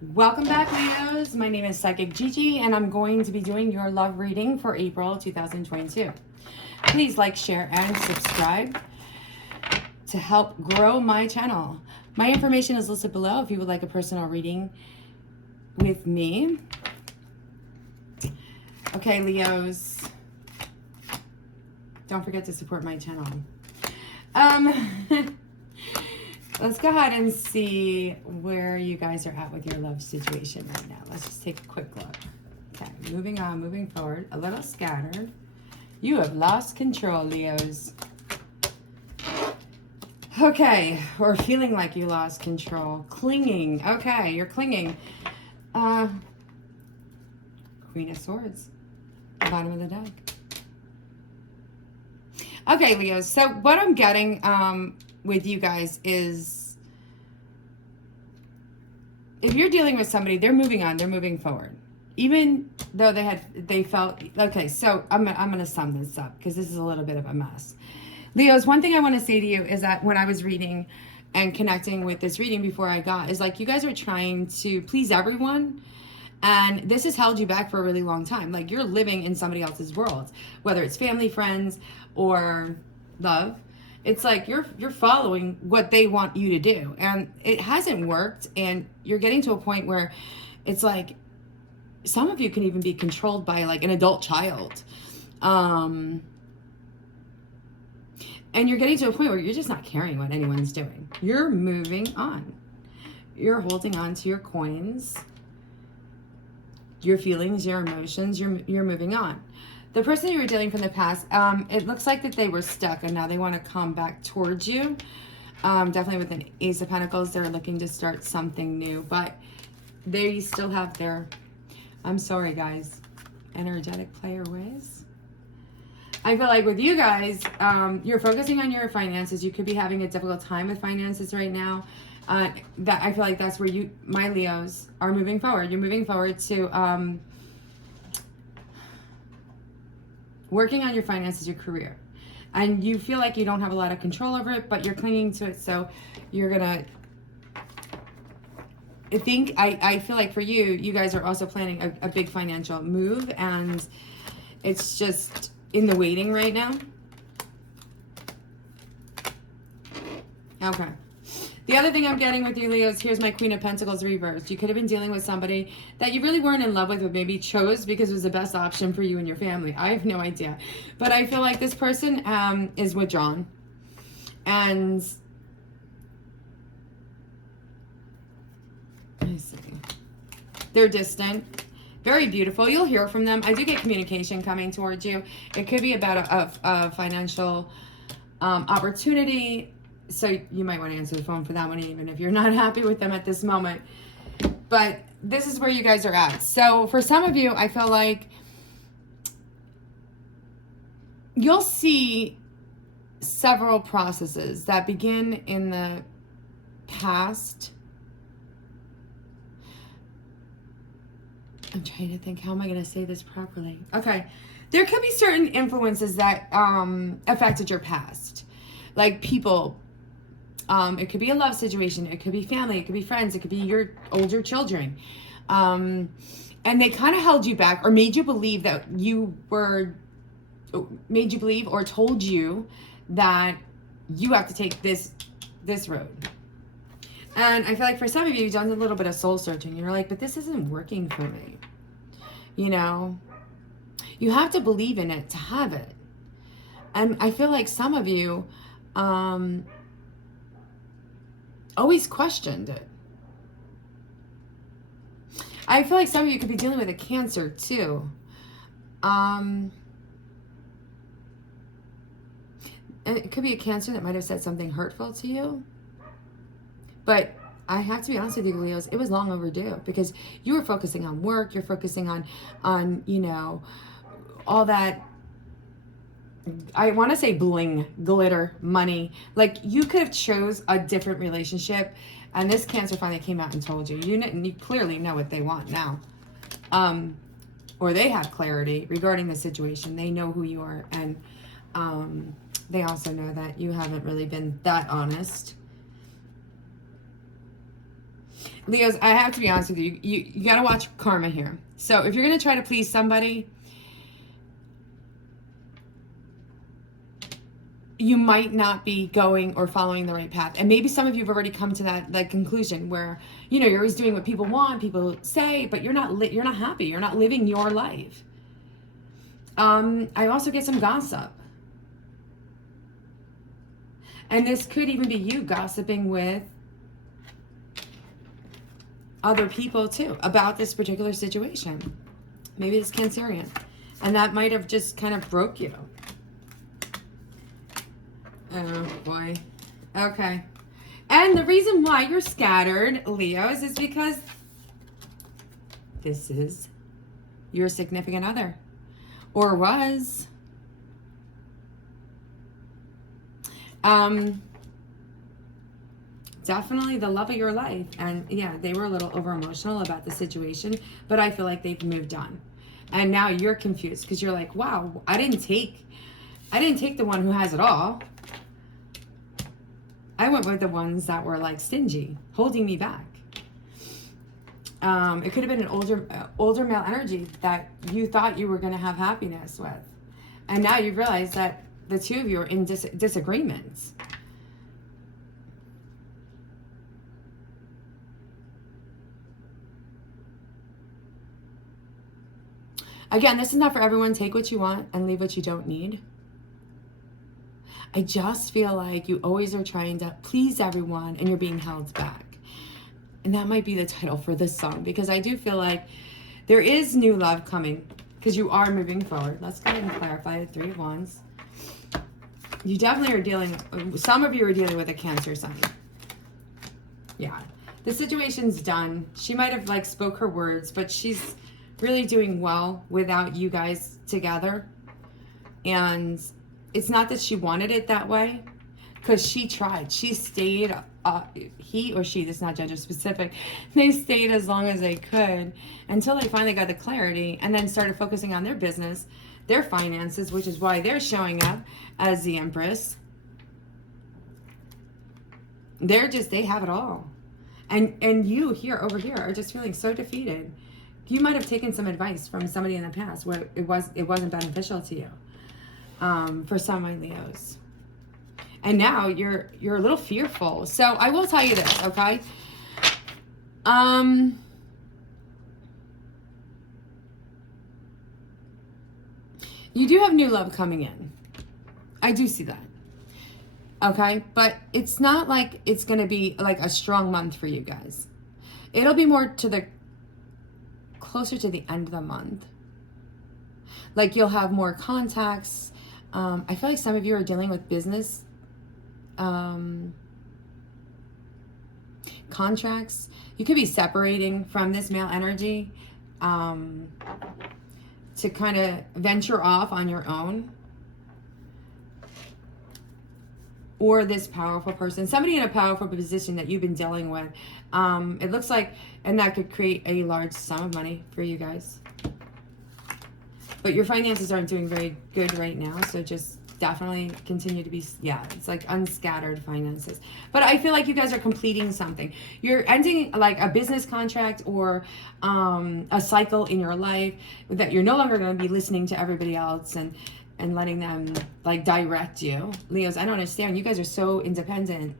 Welcome back, Leos. My name is Psychic Gigi, and I'm going to be doing your love reading for April 2022. Please like, share, and subscribe to help grow my channel. My information is listed below if you would like a personal reading with me. Okay, Leos, don't forget to support my channel. Let's go ahead and see where you guys are at with your love situation right now. Let's just take a quick look. Okay, moving on, moving forward. A little scattered. You have lost control, Leos. Okay, or feeling like you lost control. Clinging. Okay, you're clinging. Queen of Swords. Bottom of the deck. Okay, Leos. So what I'm getting with you guys is, if you're dealing with somebody, they're moving on, they're moving forward, even though they felt okay. So I'm gonna sum this up because this is a little bit of a mess. Leos, one thing I want to say to you is that when I was reading and connecting with this reading before I got, is like you guys are trying to please everyone, and this has held you back for a really long time. Like you're living in somebody else's world, whether it's family, friends, or love. It's like you're following what they want you to do, and it hasn't worked, and you're getting to a point where it's like some of you can even be controlled by like an adult child, and you're getting to a point where you're just not caring what anyone's doing. You're moving on. You're holding on to your coins, your feelings, your emotions. You're moving on. The person you were dealing from the past, it looks like that they were stuck and now they want to come back towards you. Definitely with an Ace of Pentacles, they're looking to start something new, but they still have their, I'm sorry guys, energetic player ways. I feel like with you guys, you're focusing on your finances. You could be having a difficult time with finances right now. That I feel like that's where you, my Leos, are moving forward. You're moving forward to working on your finances, your career. And you feel like you don't have a lot of control over it, but you're clinging to it. So you're gonna, I feel like for you, you guys are also planning a big financial move, and it's just in the waiting right now. Okay. The other thing I'm getting with you, Leos, here's my Queen of Pentacles reversed. You could have been dealing with somebody that you really weren't in love with, but maybe chose because it was the best option for you and your family. I have no idea. But I feel like this person is withdrawn. And let me see. They're distant. Very beautiful. You'll hear from them. I do get communication coming towards you. It could be about a financial opportunity. So you might want to answer the phone for that one, even if you're not happy with them at this moment. But this is where you guys are at. So for some of you, I feel like you'll see several processes that begin in the past. I'm trying to think, how am I going to say this properly? Okay. There could be certain influences that affected your past. Like people. It could be a love situation. It could be family. It could be friends. It could be your older children. And they kind of held you back or made you believe that made you believe or told you that you have to take this road. And I feel like for some of you, you've done a little bit of soul searching. You're like, but this isn't working for me. You know, you have to believe in it to have it. And I feel like some of you, always questioned it. I feel like some of you could be dealing with a Cancer too. And it could be a Cancer that might have said something hurtful to you. But I have to be honest with you, Leos, it was long overdue because you were focusing on work. You're focusing on you know, all that, I want to say bling, glitter, money. Like you could have chose a different relationship, and this Cancer finally came out and told you. You clearly know what they want now. Or they have clarity regarding the situation. They know who you are, and they also know that you haven't really been that honest. Leos, I have to be honest with you. You got to watch karma here. So if you're going to try to please somebody, you might not be going or following the right path. And maybe some of you have already come to that like conclusion where, you know, you're always doing what people want, people say, but you're not happy. You're not living your life. I also get some gossip. And this could even be you gossiping with other people too about this particular situation. Maybe it's Cancerian. And that might have just kind of broke you. Oh boy. Okay. And the reason why you're scattered, Leos, is because this is your significant other. Or was. Definitely the love of your life. And yeah, they were a little over emotional about the situation, but I feel like they've moved on. And now you're confused because you're like, wow, I didn't take the one who has it all. I went with the ones that were like stingy, holding me back. It could have been an older male energy that you thought you were going to have happiness with. And now you realize that the two of you are in disagreements. Again, this is not for everyone. Take what you want and leave what you don't need. I just feel like you always are trying to please everyone and you're being held back. And that might be the title for this song, because I do feel like there is new love coming because you are moving forward. Let's go ahead and clarify the Three of Wands. You definitely are dealing, some of you are dealing with a Cancer sign. Yeah, the situation's done. She might have like spoke her words, but she's really doing well without you guys together. And it's not that she wanted it that way, because she tried. She stayed, he or she, this is not gender specific, they stayed as long as they could until they finally got the clarity and then started focusing on their business, their finances, which is why they're showing up as the Empress. They have it all. And you here, over here, are just feeling so defeated. You might have taken some advice from somebody in the past where it wasn't beneficial to you. For some of my Leos. And now you're a little fearful. So I will tell you this, okay? You do have new love coming in. I do see that. Okay? But it's not like it's going to be like a strong month for you guys. It'll be more closer to the end of the month. Like you'll have more contacts. I feel like some of you are dealing with business contracts. You could be separating from this male energy to kind of venture off on your own. Or this powerful person, somebody in a powerful position that you've been dealing with. It looks like, and that could create a large sum of money for you guys. But your finances aren't doing very good right now, so just definitely continue to be, yeah, it's like unscattered finances. But I feel like you guys are completing something. You're ending like a business contract or a cycle in your life that you're no longer going to be listening to everybody else and letting them like direct you. Leos, I don't understand. You guys are so independent.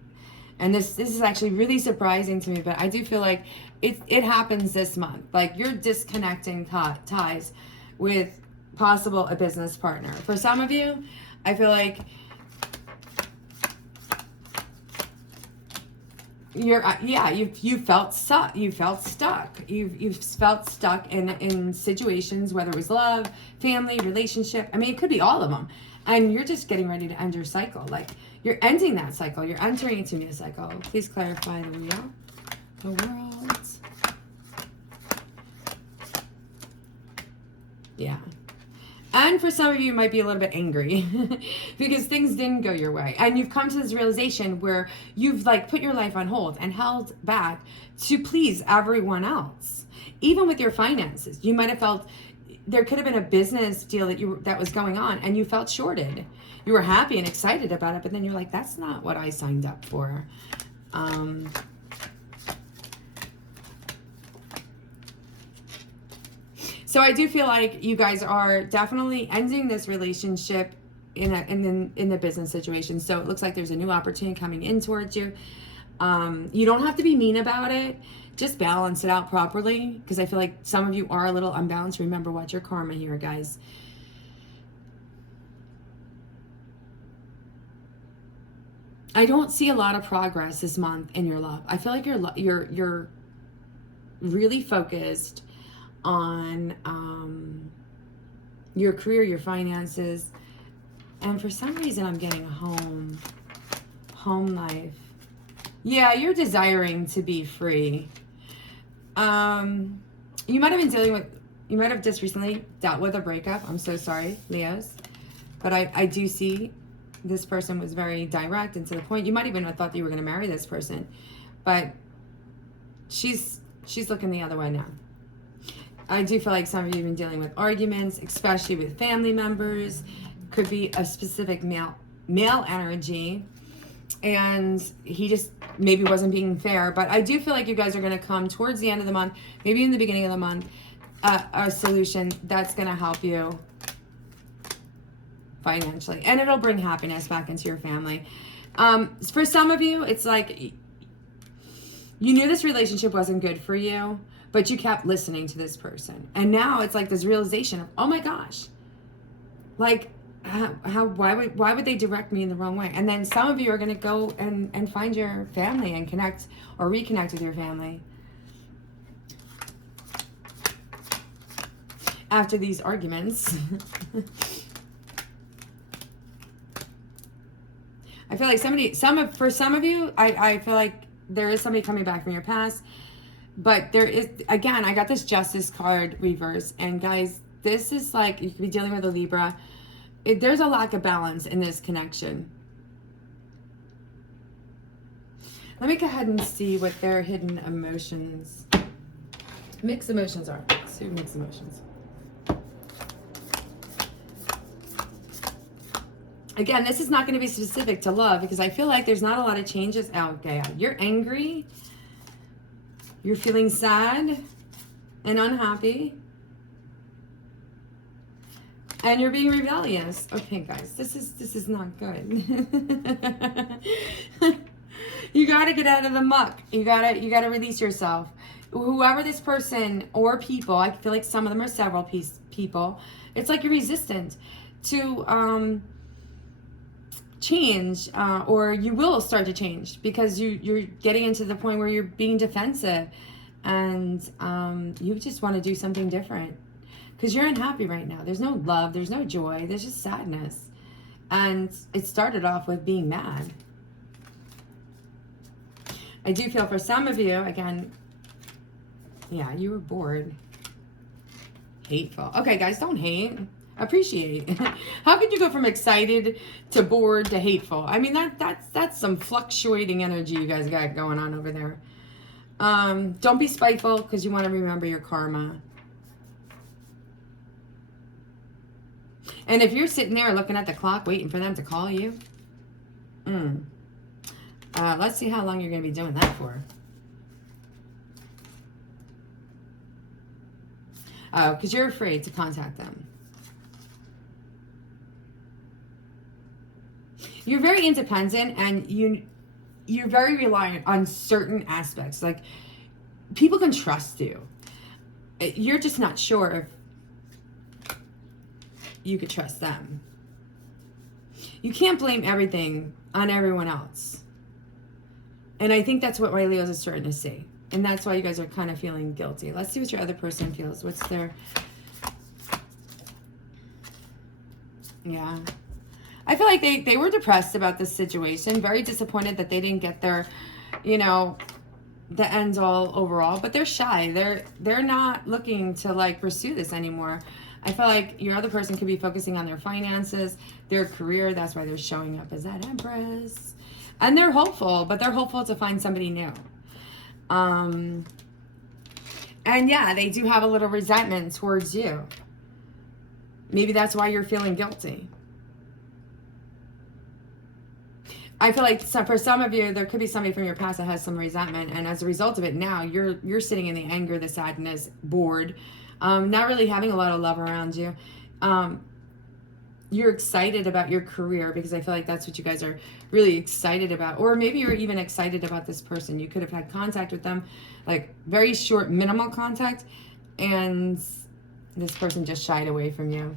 And this is actually really surprising to me, but I do feel like it happens this month. Like you're disconnecting ties with possible a business partner. For some of you, I feel like you felt stuck. You've felt stuck in situations, whether it was love, family, relationship. I mean, it could be all of them. And you're just getting ready to end your cycle. Like you're ending that cycle. You're entering into a new cycle. Please clarify the wheel. The world. Yeah. And for some of you, you might be a little bit angry because things didn't go your way. And you've come to this realization where you've like put your life on hold and held back to please everyone else. Even with your finances, you might have felt there could have been a business deal that was going on and you felt shorted. You were happy and excited about it, but then you're like, that's not what I signed up for. So I do feel like you guys are definitely ending this relationship in the business situation. So it looks like there's a new opportunity coming in towards you. You don't have to be mean about it. Just balance it out properly, because I feel like some of you are a little unbalanced. Remember, watch your karma here, guys. I don't see a lot of progress this month in your love. I feel like you're really focused on your career, your finances, and for some reason I'm getting home life. Yeah, you're desiring to be free. You might have just recently dealt with a breakup. I'm so sorry, Leos. But I do see this person was very direct and to the point. You might even have thought that you were going to marry this person. But she's looking the other way now. I do feel like some of you have been dealing with arguments, especially with family members. Could be a specific male energy. And he just maybe wasn't being fair. But I do feel like you guys are going to come towards the end of the month, maybe in the beginning of the month, a solution that's going to help you financially. And it'll bring happiness back into your family. For some of you, it's like you knew this relationship wasn't good for you, but you kept listening to this person. And now it's like this realization of, oh my gosh, like, why would they direct me in the wrong way? And then some of you are going to go and find your family and connect or reconnect with your family after these arguments. I feel like for some of you, I feel like there is somebody coming back from your past, but there is, again, I got this Justice card reverse, and guys, this is like, you could be dealing with a Libra. There's a lack of balance in this connection. Let me go ahead and see what their hidden emotions, mixed emotions are. Let's see mixed emotions. Again, this is not going to be specific to love, because I feel like there's not a lot of changes. Okay, you're angry. You're feeling sad and unhappy. And you're being rebellious. Okay, guys, this is not good. You gotta get out of the muck. You gotta release yourself. Whoever this person or people, I feel like some of them are several people. It's like you're resistant to change, or you will start to change because you're getting into the point where you're being defensive, and you just want to do something different. Because you're unhappy right now. There's no love. There's no joy. There's just sadness. And it started off with being mad. I do feel for some of you, again, yeah, you were bored. Hateful. Okay, guys, don't hate. Appreciate. How could you go from excited to bored to hateful? I mean, that's some fluctuating energy you guys got going on over there. Don't be spiteful, because you want to remember your karma. And if you're sitting there looking at the clock waiting for them to call you, let's see how long you're going to be doing that for. Oh, because you're afraid to contact them. You're very independent, and you're very reliant on certain aspects. Like, people can trust you. You're just not sure if you could trust them. You can't blame everything on everyone else. And I think that's what Leos is starting to see. And that's why you guys are kind of feeling guilty. Let's see what your other person feels. What's their... Yeah. I feel like they were depressed about this situation. Very disappointed that they didn't get their, the end all overall. But they're shy. They're not looking to, like, pursue this anymore. I feel like your other person could be focusing on their finances, their career. That's why they're showing up as that Empress. And they're hopeful, but they're hopeful to find somebody new. And yeah, they do have a little resentment towards you. Maybe that's why you're feeling guilty. I feel like for some of you, there could be somebody from your past that has some resentment. And as a result of it, now you're sitting in the anger, the sadness, bored. Not really having a lot of love around you. You're excited about your career because I feel like that's what you guys are really excited about. Or maybe you're even excited about this person. You could have had contact with them, like very short, minimal contact, and this person just shied away from you.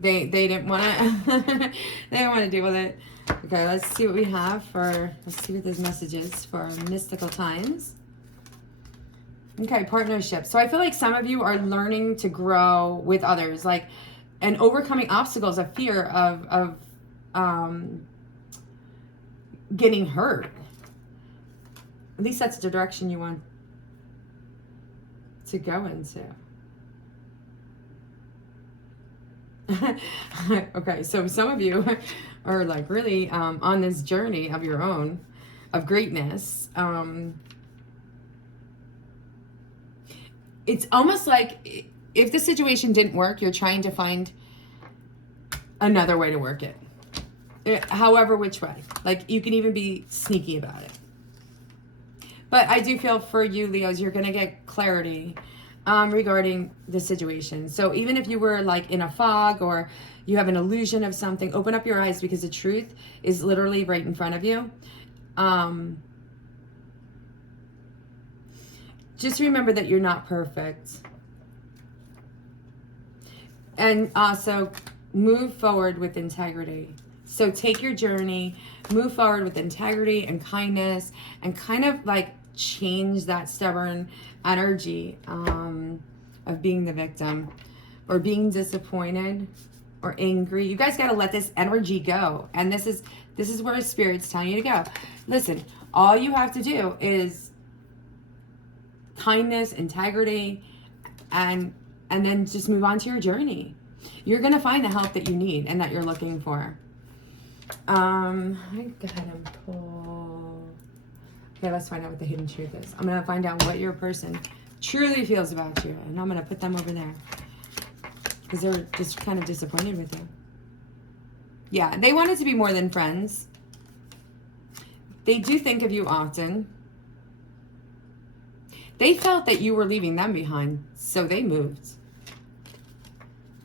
They didn't want to they didn't want to deal with it. Okay, let's see what we have for, let's see what this message is for mystical times. Okay, partnership. So I feel like some of you are learning to grow with others, like, and overcoming obstacles of fear of getting hurt. At least that's the direction you want to go into. Okay, so some of you are like really on this journey of your own, of greatness. It's almost like if the situation didn't work, you're trying to find another way to work it. However, which way. Like, you can even be sneaky about it. But I do feel for you, Leos, you're going to get clarity regarding the situation. So even if you were like in a fog or you have an illusion of something, open up your eyes because the truth is literally right in front of you. Just remember that you're not perfect. And also move forward with integrity. So take your journey, move forward with integrity and kindness, and kind of like change that stubborn energy of being the victim or being disappointed or angry. You guys got to let this energy go. And this is where Spirit's telling you to go. Listen, all you have to do is kindness, integrity, and then just move on to your journey. You're going to find the help that you need and that you're looking for. I go ahead and pull. Okay, let's find out what the hidden truth is. I'm going to find out what your person truly feels about you. And I'm going to put them over there. Because they're just kind of disappointed with you. Yeah, they wanted to be more than friends. They do think of you often. They felt that you were leaving them behind, so they moved.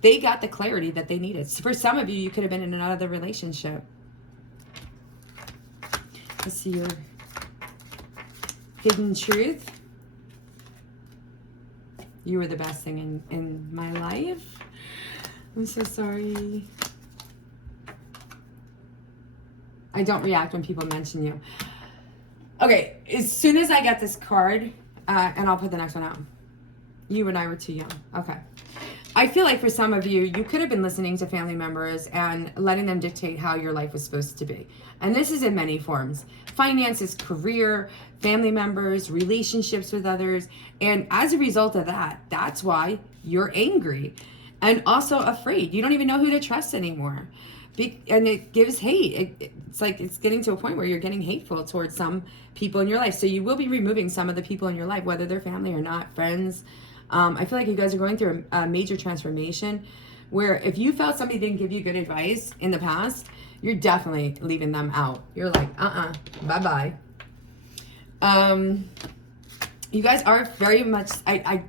They got the clarity that they needed. So for some of you, you could have been in another relationship. Let's see your hidden truth. You were the best thing in my life. I'm so sorry. I don't react when people mention you. Okay, as soon as I get this card, and I'll put the next one out. You and I were too young. Okay. I feel like for some of you, you could have been listening to family members and letting them dictate how your life was supposed to be. And this is in many forms. Finances, career, family members, relationships with others. And as a result of that, that's why you're angry and also afraid. You don't even know who to trust anymore. And it gives hate. It's like it's getting to a point where you're getting hateful towards some people in your life. So you will be removing some of the people in your life, whether they're family or not, friends. I feel like you guys are going through a major transformation where if you felt somebody didn't give you good advice in the past, you're definitely leaving them out. You're like, bye-bye. You guys are very much, I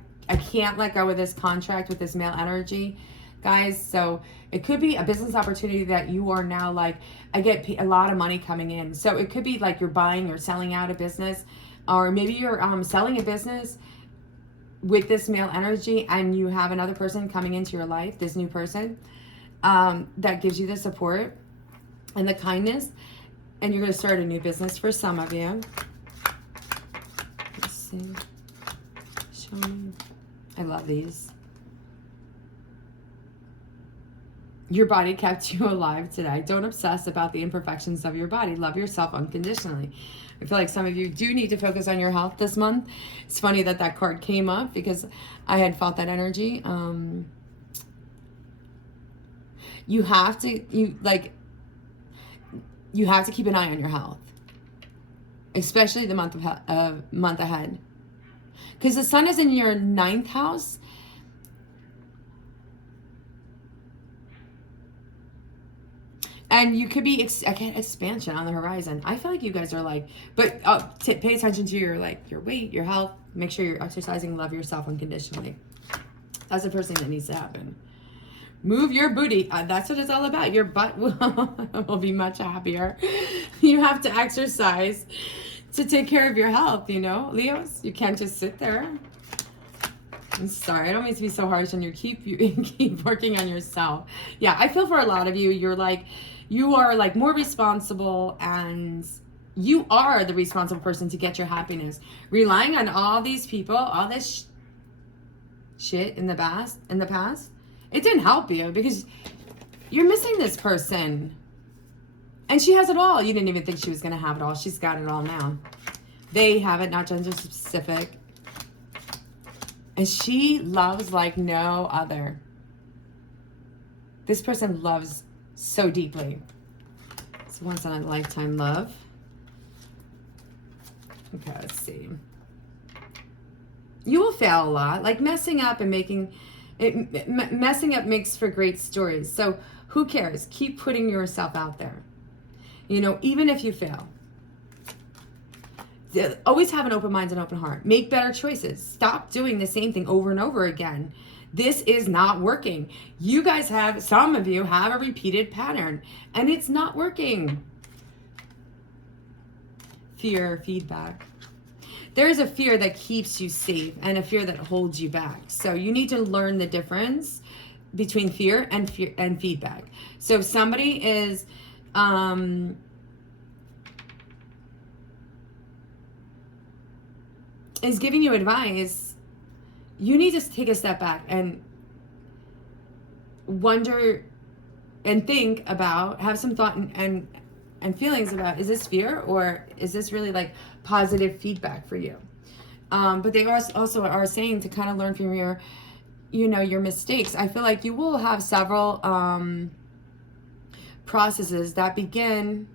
can't let go of this contract with this male energy, guys. So it could be a business opportunity that you are now like, I get a lot of money coming in. So it could be like you're buying or selling out a business, or maybe you're selling a business with this male energy and you have another person coming into your life, this new person, that gives you the support and the kindness, and you're going to start a new business for some of you. Let's see. Show me. I love these. Your body kept you alive today. Don't obsess about the imperfections of your body. Love yourself unconditionally. I feel like some of you do need to focus on your health this month. It's funny that that card came up because I had felt that energy. You have to keep an eye on your health, especially the month ahead, because the sun is in your 9th house. And you could be, expansion on the horizon. I feel like you guys are like, but pay attention to your weight, your health. Make sure you're exercising. Love yourself unconditionally. That's the first thing that needs to happen. Move your booty. That's what it's all about. Your butt will be much happier. You have to exercise to take care of your health, you know, Leos. You can't just sit there. I'm sorry, I don't mean to be so harsh on you. Keep working on yourself. Yeah, I feel for a lot of you. You are like more responsible, and you are the responsible person to get your happiness. Relying on all these people, all this shit in the past, it didn't help you because you're missing this person. And she has it all. You didn't even think she was going to have it all. She's got it all now. They have it, not gender specific. And she loves like no other. This person loves so deeply. It's once in a lifetime love. Okay, let's see. You will fail a lot. Like messing up and making it, messing up makes for great stories. So who cares? Keep putting yourself out there. You know, even if you fail. Always have an open mind and open heart. Make better choices. Stop doing the same thing over and over again. This is not working. You guys have, some of you have a repeated pattern and it's not working. Fear, feedback. There is a fear that keeps you safe and a fear that holds you back. So you need to learn the difference between fear and feedback. So if somebody is giving you advice, you need to take a step back and wonder and think about, have some thought and feelings about, is this fear or is this really like positive feedback for you? But they also are saying to kind of learn from your, you know, your mistakes. I feel like you will have several processes that begin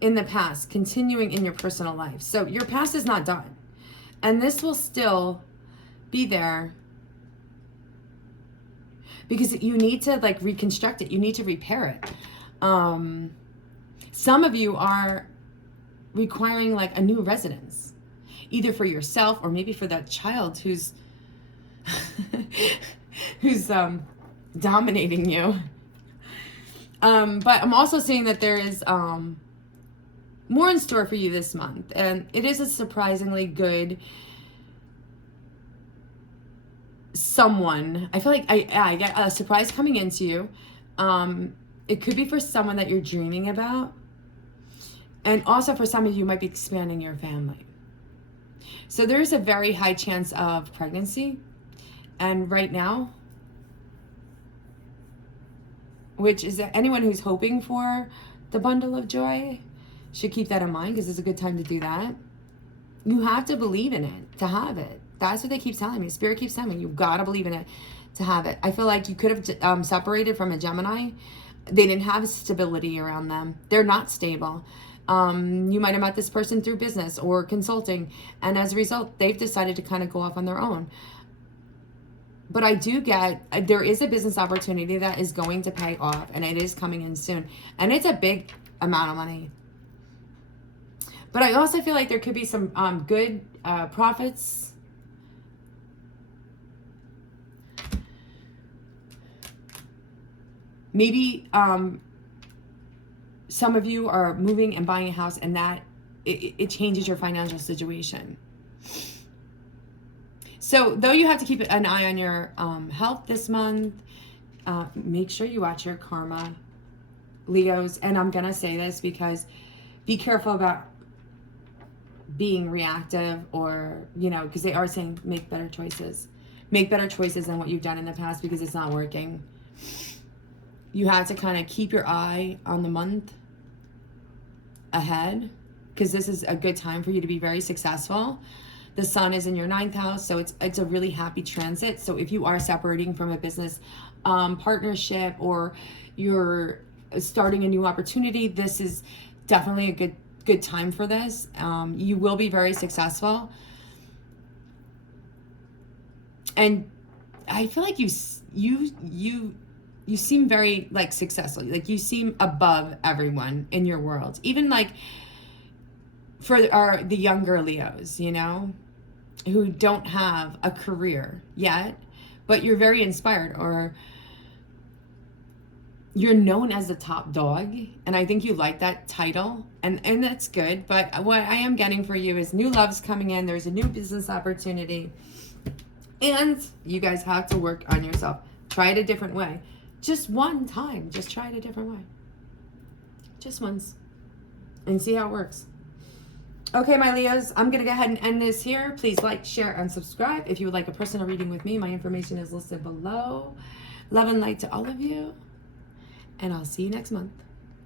in the past, continuing in your personal life. So your past is not done. And this will still be there because you need to like reconstruct it. You need to repair it. Some of you are requiring like a new residence, either for yourself or maybe for that child who's dominating you. But I'm also seeing that there is more in store for you this month, and it is a surprisingly good someone. I feel like I get a surprise coming into you. It could be for someone that you're dreaming about, and also for some of you might be expanding your family. So there's a very high chance of pregnancy, and right now, which is anyone who's hoping for the bundle of joy should keep that in mind, because it's a good time to do that. You have to believe in it to have it. That's what they keep telling me. Spirit keeps telling me, you've got to believe in it to have it. I feel like you could have separated from a Gemini. They didn't have stability around them. They're not stable. You might have met this person through business or consulting, and as a result, they've decided to kind of go off on their own. But I do get, there is a business opportunity that is going to pay off, and it is coming in soon. And it's a big amount of money. But I also feel like there could be some good profits. Maybe some of you are moving and buying a house, and that it changes your financial situation. So though you have to keep an eye on your health this month, make sure you watch your karma, Leos. And I'm going to say this because be careful about being reactive, or, you know, because they are saying make better choices. Make better choices than what you've done in the past, because it's not working. You have to kind of keep your eye on the month ahead, because this is a good time for you to be very successful. The sun is in your 9th house, so it's a really happy transit. So if you are separating from a business partnership, or you're starting a new opportunity, this is definitely a good time for this. You will be very successful, and I feel like you seem very like successful. Like you seem above everyone in your world, even like for the younger Leos, you know. who don't have a career yet, but you're very inspired, or you're known as the top dog, and I think you like that title, and that's good. But what I am getting for you is new love's coming in. There's a new business opportunity, and you guys have to work on yourself. Try it a different way. Just one time. Just try it a different way. Just once. And see how it works. Okay, my Leos, I'm going to go ahead and end this here. Please like, share, and subscribe. If you would like a personal reading with me, my information is listed below. Love and light to all of you. And I'll see you next month.